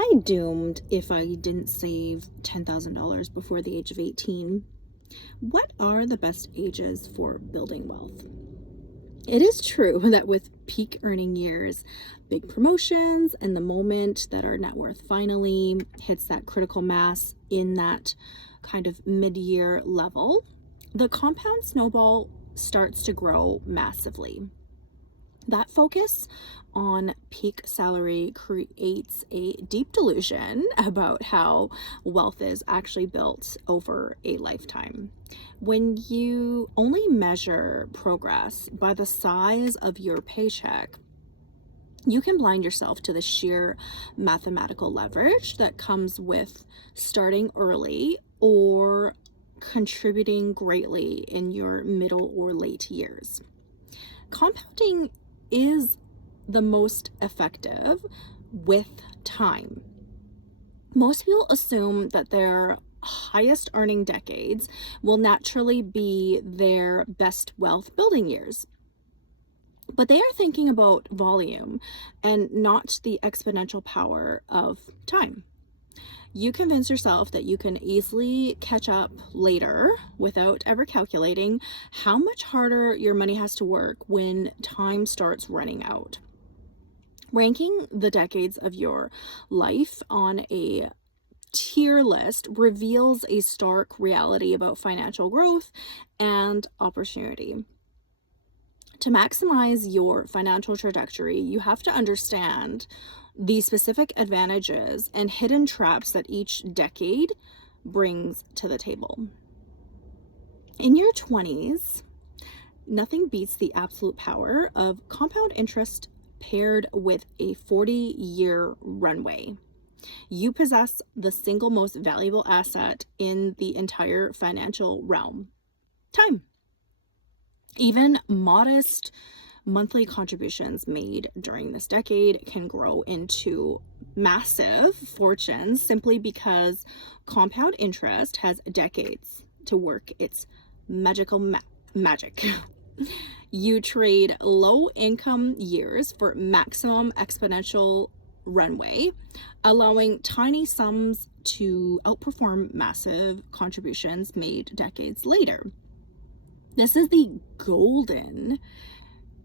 I doomed if I didn't save $10,000 before the age of 18? What are the best ages for building wealth? It is true that with peak earning years, big promotions, and the moment that our net worth finally hits that critical mass in that kind of mid-year level, the compound snowball starts to grow massively. That focus on peak salary creates a deep delusion about how wealth is actually built over a lifetime. When you only measure progress by the size of your paycheck, you can blind yourself to the sheer mathematical leverage that comes with starting early or contributing greatly in your middle or late years. Compounding is the most effective with time. Most people assume that their highest earning decades will naturally be their best wealth building years. But they are thinking about volume and not the exponential power of time. You convince yourself that you can easily catch up later without ever calculating how much harder your money has to work when time starts running out. Ranking the decades of your life on a tier list reveals a stark reality about financial growth and opportunity. To maximize your financial trajectory, you have to understand the specific advantages and hidden traps that each decade brings to the table. In your 20s, nothing beats the absolute power of compound interest paired with a 40-year runway. You possess the single most valuable asset in the entire financial realm: time. Even modest monthly contributions made during this decade can grow into massive fortunes simply because compound interest has decades to work its magical magic. You trade low income years for maximum exponential runway, allowing tiny sums to outperform massive contributions made decades later. This is the golden,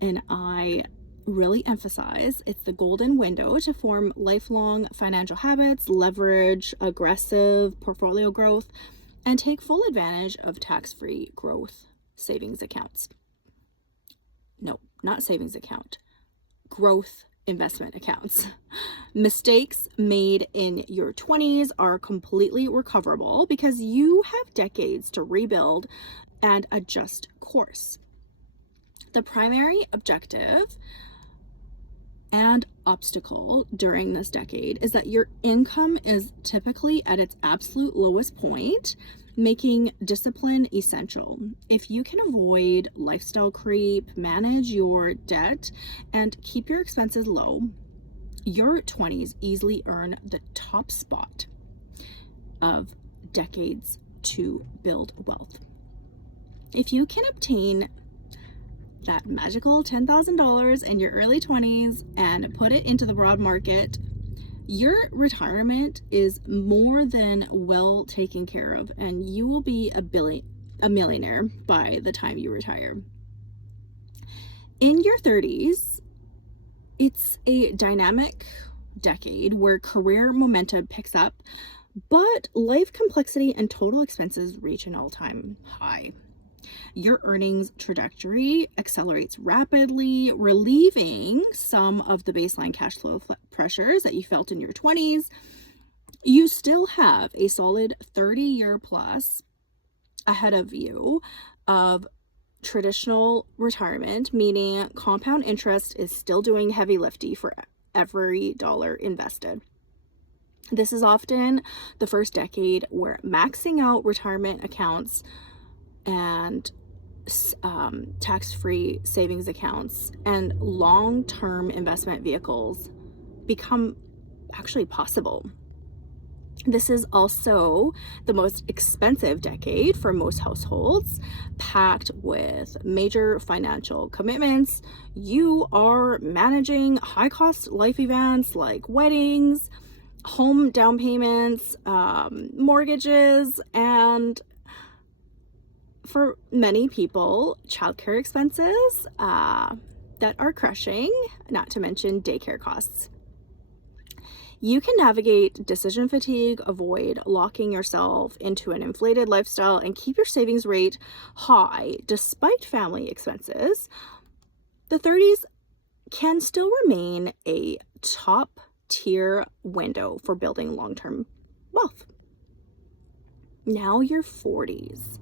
and I really emphasize it's the golden window to form lifelong financial habits, leverage aggressive portfolio growth, and take full advantage of tax-free growth savings accounts. No, not savings account, growth investment accounts. Mistakes made in your 20s are completely recoverable because you have decades to rebuild and adjust course. The primary objective and obstacle during this decade is that your income is typically at its absolute lowest point, making discipline essential. If you can avoid lifestyle creep, manage your debt, and keep your expenses low, your 20s easily earn the top spot of decades to build wealth. If you can obtain that magical $10,000 in your early 20s and put it into the broad market, your retirement is more than well taken care of, and you will be a millionaire by the time you retire. In your 30s, it's a dynamic decade where career momentum picks up, but life complexity and total expenses reach an all-time high. Your earnings trajectory accelerates rapidly, relieving some of the baseline cash flow pressures that you felt in your 20s. You still have a solid 30-year plus ahead of you of traditional retirement, meaning compound interest is still doing heavy lifting for every dollar invested. This is often the first decade where maxing out retirement accounts and tax-free savings accounts and long-term investment vehicles become actually possible. This is also the most expensive decade for most households, packed with major financial commitments. You are managing high-cost life events like weddings, home down payments, mortgages, and for many people, childcare expenses that are crushing, not to mention daycare costs. You can navigate decision fatigue, avoid locking yourself into an inflated lifestyle, and keep your savings rate high despite family expenses. The 30s can still remain a top tier window for building long-term wealth. Now your 40s.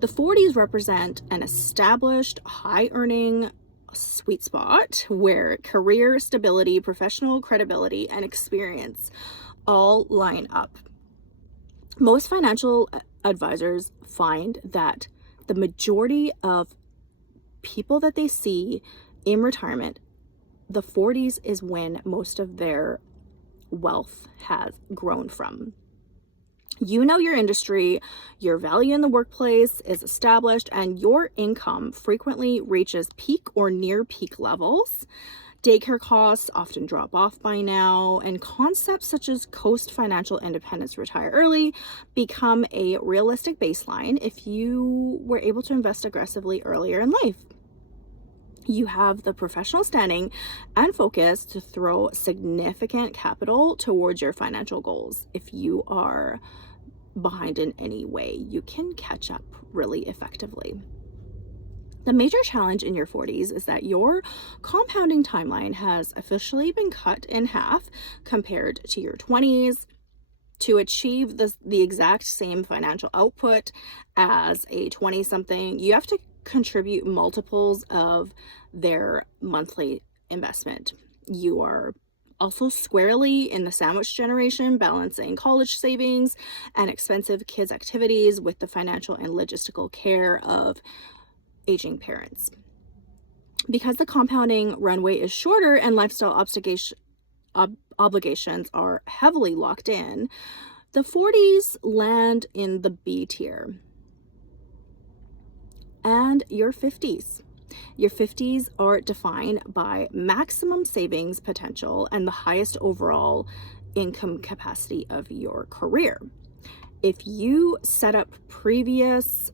The 40s represent an established, high-earning sweet spot where career stability, professional credibility, and experience all line up. Most financial advisors find that the majority of people that they see in retirement, the 40s is when most of their wealth has grown from. You know your industry, your value in the workplace is established, and your income frequently reaches peak or near peak levels. Daycare costs often drop off by now, and concepts such as Coast Financial Independence, retire early, become a realistic baseline if you were able to invest aggressively earlier in life. You have the professional standing and focus to throw significant capital towards your financial goals. If you are behind in any way, you can catch up really effectively. The major challenge in your 40s is that your compounding timeline has officially been cut in half compared to your 20s. To achieve the exact same financial output as a 20-something, you have to contribute multiples of their monthly investment. You are also squarely in the sandwich generation, balancing college savings and expensive kids' activities with the financial and logistical care of aging parents. Because the compounding runway is shorter and lifestyle obligations are heavily locked in, the 40s land in the B tier. And your 50s. Your 50s are defined by maximum savings potential and the highest overall income capacity of your career. If you set up previous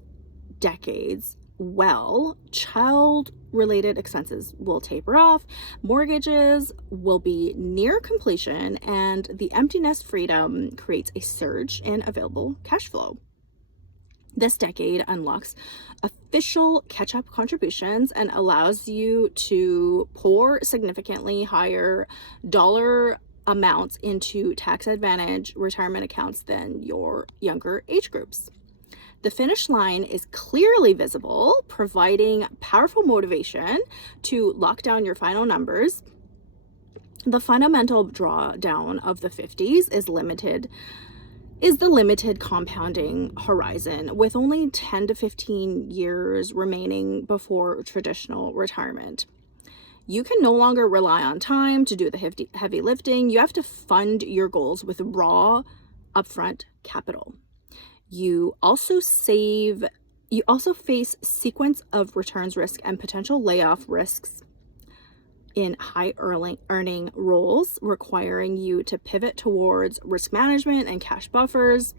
decades well, child-related expenses will taper off, mortgages will be near completion, and the empty nest freedom creates a surge in available cash flow. This decade unlocks official catch-up contributions and allows you to pour significantly higher dollar amounts into tax advantage retirement accounts than your younger age groups. The finish line is clearly visible, providing powerful motivation to lock down your final numbers. The fundamental drawdown of the 50s is the limited compounding horizon, with only 10 to 15 years remaining before traditional retirement. You can no longer rely on time to do the heavy lifting. You have to fund your goals with raw upfront capital. You also face sequence of returns risk and potential layoff risks in high earning roles, requiring you to pivot towards risk management and cash buffers.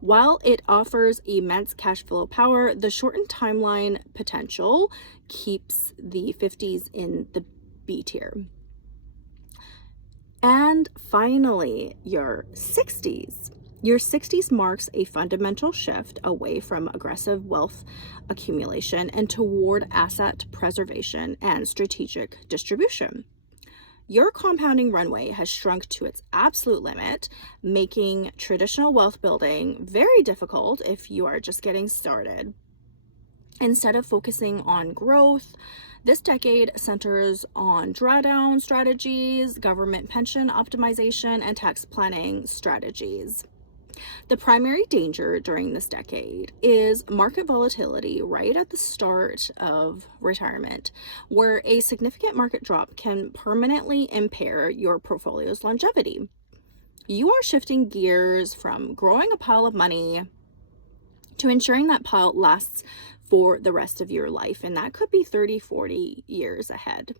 While it offers immense cash flow power, the shortened timeline potential keeps the 50s in the B tier. And finally, your 60s. Your 60s marks a fundamental shift away from aggressive wealth accumulation and toward asset preservation and strategic distribution. Your compounding runway has shrunk to its absolute limit, making traditional wealth building very difficult if you are just getting started. Instead of focusing on growth, this decade centers on drawdown strategies, government pension optimization, and tax planning strategies. The primary danger during this decade is market volatility right at the start of retirement, where a significant market drop can permanently impair your portfolio's longevity. You are shifting gears from growing a pile of money to ensuring that pile lasts for the rest of your life, and that could be 30, 40 years ahead.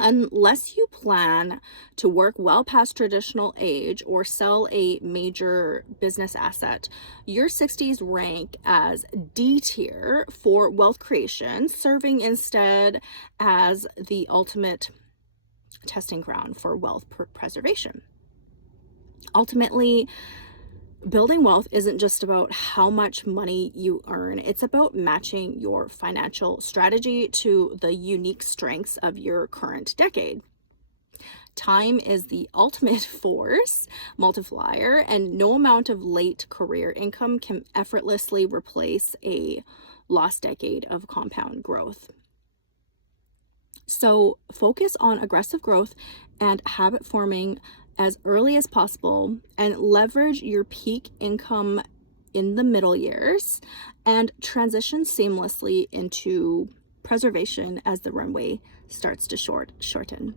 Unless you plan to work well past traditional age or sell a major business asset, your 60s rank as D tier for wealth creation, serving instead as the ultimate testing ground for wealth preservation. Ultimately, building wealth isn't just about how much money you earn, it's about matching your financial strategy to the unique strengths of your current decade. Time is the ultimate force multiplier, and no amount of late career income can effortlessly replace a lost decade of compound growth. So focus on aggressive growth and habit forming as early as possible, and leverage your peak income in the middle years and transition seamlessly into preservation as the runway starts to shorten.